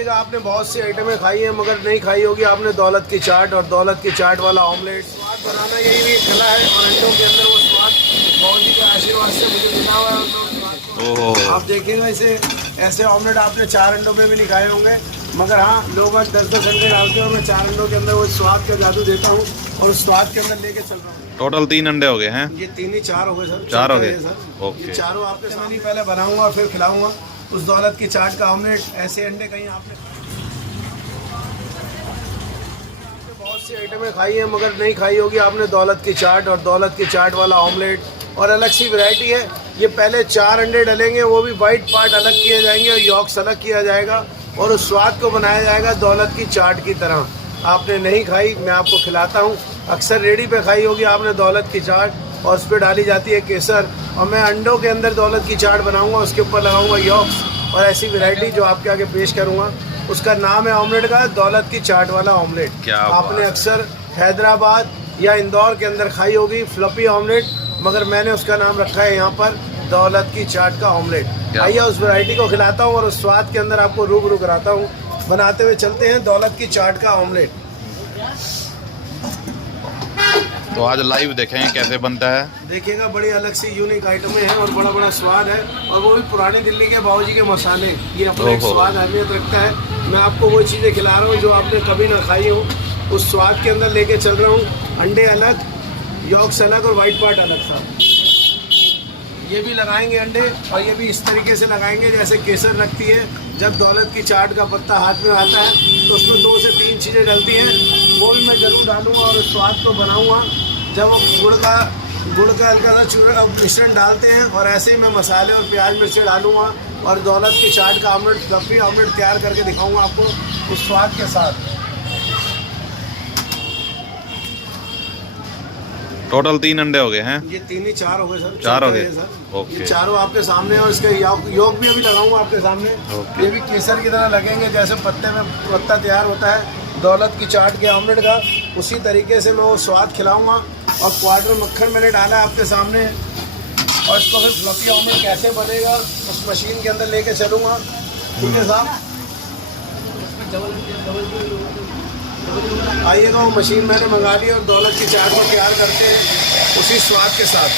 के जो आपने बहुत सी आइटमें खाई हैं मगर नहीं खाई होगी आपने दौलत की चाट और दौलत की चाट वाला ऑमलेट। स्वाद बनाना यही भी कला है और अंडों के अंदर वो स्वाद बहुत ही आशीर्वाद से मुझे मिला हुआ है। आप देखेंगे ऐसे ऑमलेट आपने 4 अंडों में भी नहीं खाए होंगे, मगर हाँ लोग आज 10-10 अंडे डालते हैं और मैं 4 अंडों के अंदर वो स्वाद का जादू देता हूँ और उस स्वाद के अंदर लेके चल रहा हूँ। टोटल 3 अंडे हो गए हैं? ये 3 ही 4 हो गए सर। 4 हो गए सर। ओके। चारों आपके सामने पहले बनाऊंगा और फिर खिलाऊंगा उस दौलत की चाट का ऑमलेट। ऐसे अंडे कहीं आपने बहुत सी आइटमें खाई हैं मगर नहीं खाई होगी आपने दौलत की चाट और दौलत की चाट वाला ऑमलेट। और अलग सी वैरायटी है, ये पहले 4 अंडे डलेंगे, वो भी वाइट पार्ट अलग किए जाएंगे और यॉक्स अलग किया जाएगा और उस स्वाद को बनाया जाएगा दौलत की चाट की तरह। आपने नहीं खाई, मैं आपको खिलाता हूँ। अक्सर रेडी पे खाई होगी आपने दौलत की चाट और उस पर डाली जाती है केसर, और मैं अंडों के अंदर दौलत की चाट बनाऊंगा, उसके ऊपर लगाऊंगा यॉक्स और ऐसी वैरायटी जो आपके आगे पेश करूंगा। उसका नाम है ऑमलेट का दौलत की चाट वाला ऑमलेट। आपने अक्सर हैदराबाद या इंदौर के अंदर खाई होगी फ्लफी ऑमलेट, मगर मैंने उसका नाम रखा है यहाँ पर दौलत की चाट का ऑमलेट। आइए उस वैरायटी को खिलाता हूँ और उस स्वाद के अंदर आपको रूबरू कराता हूँ। बनाते हुए चलते हैं दौलत की चाट का ऑमलेट। तो आज लाइव देखेंगे कैसे बनता है। देखिएगा, बड़ी अलग सी यूनिक आइटमें हैं और बड़ा बड़ा स्वाद है, और वो भी पुरानी दिल्ली के बाबूजी के मसाले। ये अपना एक स्वाद अहमियत रखता है। मैं आपको वो चीज़ें खिला रहा हूँ जो आपने कभी ना खाई हो, उस स्वाद के अंदर लेके चल रहा हूँ। अंडे अलग, यॉक्स अलग और वाइट पार्ट अलग था। ये भी लगाएंगे अंडे, और ये भी इस तरीके से लगाएंगे जैसे केसर रखती है। जब दौलत की चाट का पत्ता हाथ में आता है तो उसमें 2 से 3 चीज़ें डलती हैं, वो भी मैं जरूर डालूंगा और उस स्वाद को बनाऊंगा। जब वो गुड़ का हल्का सा चूरा मिश्रण डालते हैं, और ऐसे ही मैं मसाले और प्याज मिर्ची डालूंगा और दौलत की चाट का ऑमलेट, फ्लफी ऑमलेट तैयार करके दिखाऊंगा आपको उस स्वाद के साथ। टोटल 3 अंडे हो गए हैं? ये 3 ही 4 हो गए सर। 4 हो गए सर। ओके। ये चारों आपके सामने, और इसके योग भी अभी लगाऊंगा आपके सामने। ये भी केसर की तरह लगेंगे, जैसे पत्ते में पत्ता तैयार होता है दौलत की चाट के ऑमलेट का, उसी तरीके से मैं वो स्वाद खिलाऊंगा। और क्वार्टर मक्खन मैंने डाला है आपके सामने, और इसको फिर फ्लफी ऑमलेट कैसे बनेगा उस मशीन के अंदर लेके चलूँगा। ठीक है साहब, आइएगा। वो मशीन मैंने मंगा ली और दौलत की चाट को तैयार करते हैं उसी स्वाद के साथ।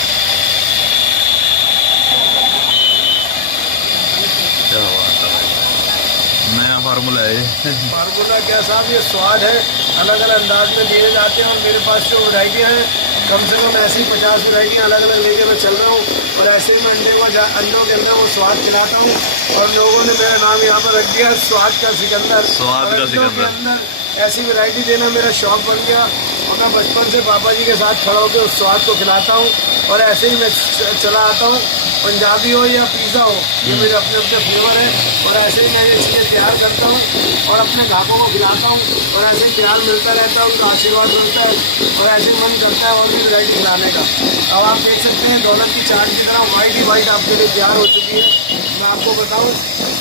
क्या बात है, नया फार्मूला है। फार्मूला क्या साहब, ये स्वाद है, अलग अलग अंदाज में दिए जाते हैं। और मेरे पास जो वैरायटियाँ हैं, कम से कम ऐसी 50 वैरायटियाँ अलग अलग लेके मैं चल रहा हूँ। और ऐसे ही मैं अंडों के अंदर वो स्वाद खिलाता हूँ, और लोगों ने मेरा नाम यहाँ पर रख दिया स्वाद का सिकंदर। स्वाद का सिकंदर। ऐसी वैरायटी देना मेरा शौक बन गया, और मैं बचपन से पापा जी के साथ खड़ा होकर उस स्वाद को खिलाता हूँ। और ऐसे ही मैं चला आता हूँ, पंजाबी हो या पिज़्ज़ा हो, ये मेरे अपने अपने फ्लेवर है। और ऐसे ही मैं ये चीज़ें तैयार करता हूँ और अपने ग्राहकों को खिलाता हूँ, और ऐसे ही प्यार मिलता रहता है, उनका आशीर्वाद मिलता है, और ऐसे ही मन करता है और भी वैरायटी खिलाने का। अब आप देख सकते हैं दौलत की चाट की तरह वाइट ही वाइट आपके लिए तैयार हो चुकी है। मैं आपको बताऊँ,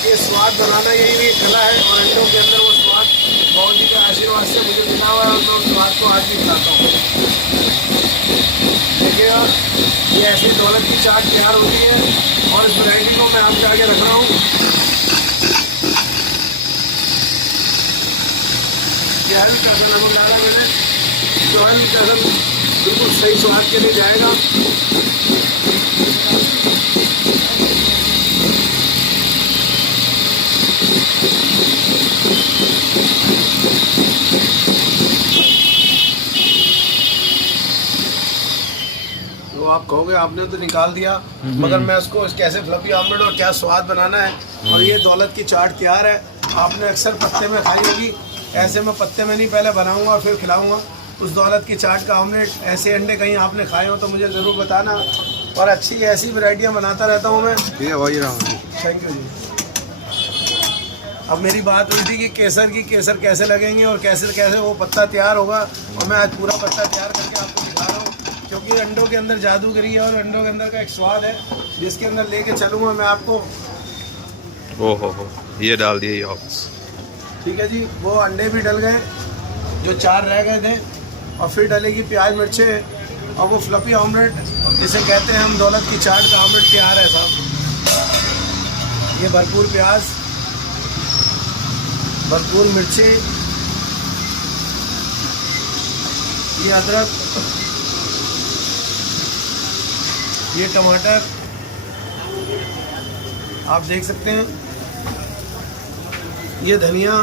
ये स्वाद बनाना यही भी कला है, और अंडों के अंदर वो स्वाद बहुत ही आशीर्वाद से मुझे मिला हुआ है, और मैं उस स्वाद को आज भी खिलाता हूँ। देखिएगा, ये ऐसी दौलत की चाट तैयार होती है, और इस वैरायटी को मैं आपके आगे रख रहा हूँ। ये हल्का सा नमक डाला मैंने, तो हल्का सा बिल्कुल सही स्वाद के लिए जाएगा। तो आप कहोगे आपने तो निकाल दिया, मगर मैं उसको कैसे फ्लफी ऑमलेट और क्या स्वाद बनाना है। और ये दौलत की चाट तैयार है। आपने अक्सर पत्ते में खाई होगी, ऐसे मैं पत्ते में नहीं, पहले बनाऊंगा और फिर खिलाऊंगा उस दौलत की चाट का ऑमलेट। ऐसे अंडे कहीं आपने खाए हो तो मुझे ज़रूर बताना, और अच्छी ऐसी वैरायटियाँ बनाता रहता हूँ मैं। ठीक है भाई, थैंक यू जी। अब मेरी बात हुई थी कि केसर कैसे लगेंगे और कैसे कैसे वो पत्ता तैयार होगा, और मैं आज पूरा पत्ता तैयार करके आपको दिखा रहा हूँ, क्योंकि अंडों के अंदर जादूगरी है और अंडों के अंदर का एक स्वाद है जिसके अंदर लेके चलूँगा मैं आपको। ओहो, ये डाल दिए यॉक्स। ठीक है जी, वो अंडे भी डल गए जो 4 रह गए थे, और फिर डलेगी प्याज मिर्चें, और वो फ्लफी ऑमलेट जिसे कहते हैं हम दौलत की चाट का ऑमलेट तैयार है साहब। ये भरपूर प्याज, भरपूर मिर्ची, ये अदरक, ये टमाटर आप देख सकते हैं, ये धनिया,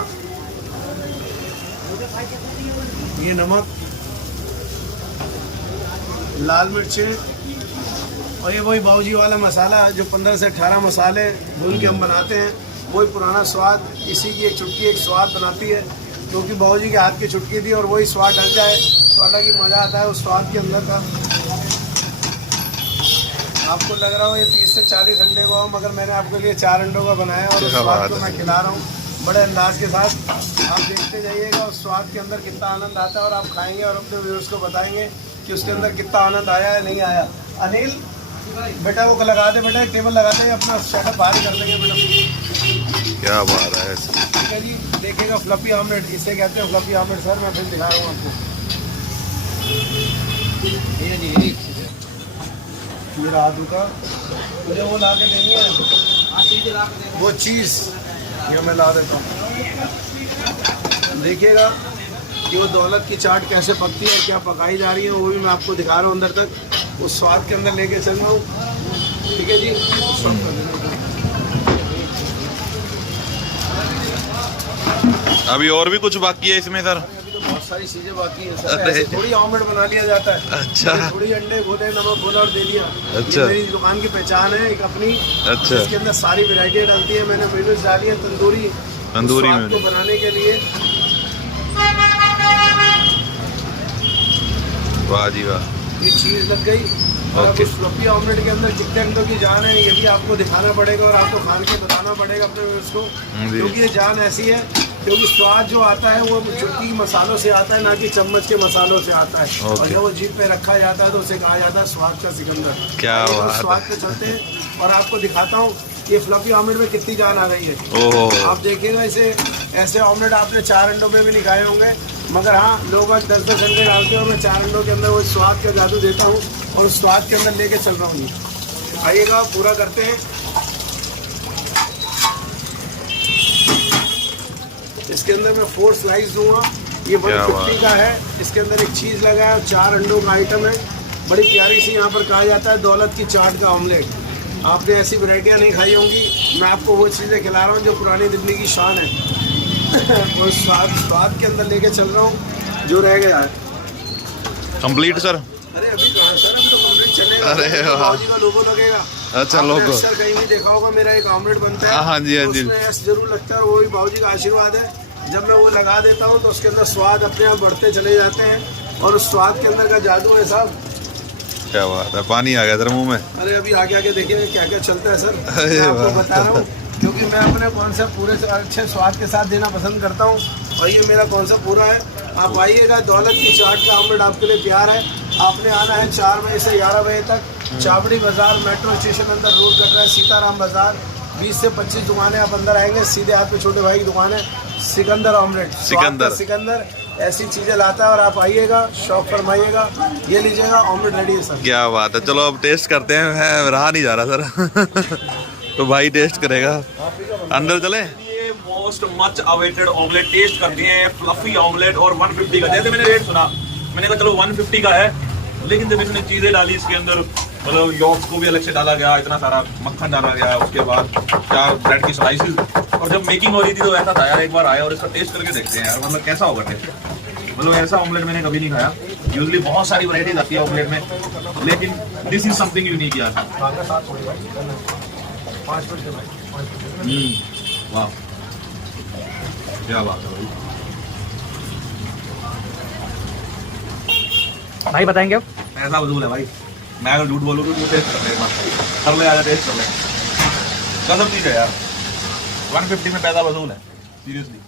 ये नमक, लाल मिर्चें, और ये वही बाबूजी वाला मसाला जो 15 से 18 मसाले भून के हम बनाते हैं, वही पुराना स्वाद, इसी की एक चुटकी एक स्वाद बनाती है, क्योंकि बाबूजी के हाथ की चुटकी थी और वही स्वाद डल जाए तो अलग ही मज़ा आता है उस स्वाद के अंदर का। आपको लग रहा हो ये 30 से 40 अंडे को, मगर मैंने आपके लिए 4 अंडों का बनाया और उस स्वाद को मैं खिला रहा हूँ बड़े अंदाज के साथ। आप देखते जाइएगा उस स्वाद के अंदर कितना आनंद आता है, और आप खाएंगे और अपने व्यूअर्स को बताएंगे कि उसके अंदर कितना आनंद आया है नहीं आया। अनिल बेटा वो लगा दे, बेटा एक टेबल लगा दे, अपना सेटअप बाहर कर देंगे बेटा। क्या बात है। ठीक है जी, देखिएगा फ्लफी ऑमलेट, इसे कहते हैं फ्लफी ऑमलेट सर। मैं फिर दिखा रहा हूँ आपको, ये जी मेरा आलू का, मुझे वो ला के देनी है वो चीज़, ये मैं ला देता हूँ। देखिएगा कि वो दौलत की चाट कैसे पकती है और क्या पकाई जा रही है, वो भी मैं आपको दिखा रहा हूँ अंदर तक, उस स्वाद के अंदर लेके चल रहा हूँ। ठीक है जी, अभी और भी कुछ बाकी है इसमें सर? अभी तो बहुत सारी चीज़ें बाकी है सर, ऐसे थोड़ी ऑमलेट बना लिया जाता है। अच्छा, थोड़ी अंडे घोले, नमक घोला और दे दिया। अच्छा, ये मेरी दुकान की पहचान है एक अपनी। अच्छा, इसके अंदर सारी वैरायटी डालती है, मैंने मेयोनीज डाली है तंदूरी में को बनाने के लिए। वाह जी वाह, ये चीज़ लग गई। और अब उस फ्लफी ऑमलेट के अंदर कितने अंडों की जान है ये भी आपको दिखाना पड़ेगा और आपको खान के बताना पड़ेगा अपने व्यूअर्स को, क्योंकि ये जान ऐसी है, क्योंकि स्वाद जो आता है वो चुटकी मसालों से आता है, ना कि चम्मच के मसालों से आता है। और जब वो जीभ पे रखा जाता है तो उसे कहा जाता है स्वाद का सिकंदर। क्या स्वाद पे चलते हैं और आपको दिखाता हूँ ये फ्लफी ऑमलेट में कितनी जान आ गई है। ओह, आप देखिएगा, इसे ऐसे ऑमलेट आपने 4 अंडों में भी नहीं खाए होंगे, मगर हाँ लोग आज 10-10 अंडे डालते हैं और मैं 4 अंडों के अंदर वो स्वाद का जादू देता हूँ और उस स्वाद के अंदर लेके चल रहा हूँ। आइएगा, पूरा करते हैं। इसके अंदर मैं 4 स्लाइस दूंगा, ये 150 का है। इसके अंदर एक चीज़ लगा है, 4 अंडों का आइटम है, बड़ी प्यारी सी, यहाँ पर कहा जाता है दौलत की चाट का ऑमलेट। आपने ऐसी वैरायटियाँ नहीं खाई होंगी, मैं आपको वो चीज़ें खिला रहा हूँ जो पुरानी दिल्ली की शान है और स्वाद के अंदर लेके चल रहा हूँ जो रह गया है। Complete sir? अरे अभी कहाँ सर, अभी तो कंप्लीट चलेगा। अरे बाबूजी का लोगो लगेगा। अच्छा, लोगो अक्सर कहीं भी देखा होगा, मेरा एक ऑमलेट बनता है, हाँ जी, हाँ जी, उसमें ऐसा जरूर लगता है, वो भी बाबूजी का आशीर्वाद है। जब मैं वो लगा देता हूँ तो उसके अंदर स्वाद अपने आप बढ़ते चले जाते हैं और उस स्वाद के अंदर का जादू है साहब। क्या बात है, पानी आ गया सर मुंह में। अरे अभी आगे आगे देखिए क्या क्या चलता है सर, मैं आपको बता रहा हूँ, क्योंकि मैं अपने कॉन्सेप्ट पूरे से अच्छे स्वाद के साथ देना पसंद करता हूँ और ये मेरा कॉन्सेप्ट पूरा है। आप आइएगा, दौलत की चाट का ऑमलेट आपके लिए तैयार है। आपने आना है 4 बजे से 11 बजे तक, चाबड़ी बाजार मेट्रो स्टेशन अंदर रोड कट रहा है, सीताराम बाजार। 20 से 25 दुकानें आप अंदर आएंगे, सीधे हाथ पे छोटे भाई की दुकान है, सिकंदर ऑमलेट। सिकंदर ऐसी चीज़ें लाता है और आप आइएगा, शौक फरमाइएगा, ये लीजिएगा, ऑमलेट रेडी है सर। क्या बात है, चलो अब टेस्ट करते हैं, मैं रहा नहीं जा रहा सर तो भाई टेस्ट करेगा, अंदर चले। ये most much awaited omelette taste करते हैं, फ्लफी ऑमलेट, और 150 का। जैसे मैंने रेट सुना, मैंने कहा चलो 150 का है, लेकिन जब इसने चीज़ें डाली इसके अंदर, मतलब यॉक्स को भी अलग से डाला गया, इतना सारा मक्खन डाला गया, उसके बाद 4 ब्रेड की स्लाइसेस, और जब मेकिंग हो रही थी तो ऐसा था यार, एक बार आया और इसका टेस्ट करके देखते हैं यार, मतलब कैसा होगा टेस्ट। मतलब ऐसा ऑमलेट मैंने कभी नहीं खाया। यूजुअली बहुत सारी वैरायटीज आती है ऑमलेट में, लेकिन दिस इज समथिंग यूनिक यार। वाह, क्या बात है भाई बताएंगे अब? ऐसा वसूल है भाई, मैं अगर झूठ बोलूँ तो टेस्ट कर ले, कर ले, आजा टेस्ट कर ले, कसम चीज़ है यार। 150 में पैसा वसूल है सीरियसली।